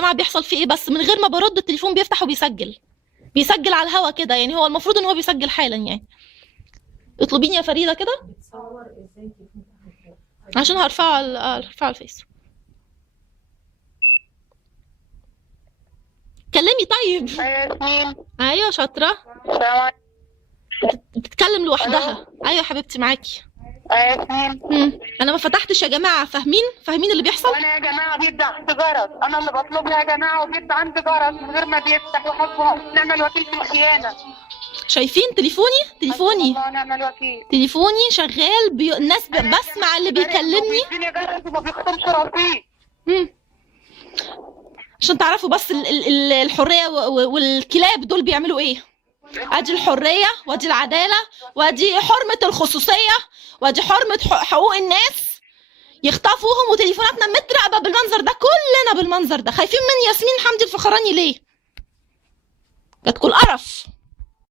جماعه بيحصل فيه ايه، بس من غير ما برد التليفون بيفتح وبيسجل، بيسجل على الهوا كده، يعني هو المفروض ان هو بيسجل حالا يعني. اطلبيني يا فريده كده عشان هرفعه على الفيس. كلمي طيب. ايوه شاطره. بتتكلم لوحدها. ايوه يا حبيبتي معاكي. انا ما فتحتش يا جماعه، فاهمين اللي بيحصل؟ انا يا جماعه بيبدا عندي جرس، انا اللي بطلبها يا جماعه وبيبدا عندي جرس من غير ما بيفتح، وحسبه نعم الوكيل في الخيانه. شايفين تليفوني الله ونعم الوكيل. تليفوني شغال الناس بسمع اللي بيكلمني. بيديني جرس وما بيختمش رصيد. عشان تعرفوا بس الحريه والكلاب دول بيعملوا ايه. ادي الحريه وادي العداله وادي حرمه الخصوصيه وادي حرمه حقوق الناس، يخطفوهم وتليفوناتنا متراقبه بالمنظر ده، كلنا بالمنظر ده. خايفين من ياسمين حمدي الفخراني ليه؟ جاتكوا القرف.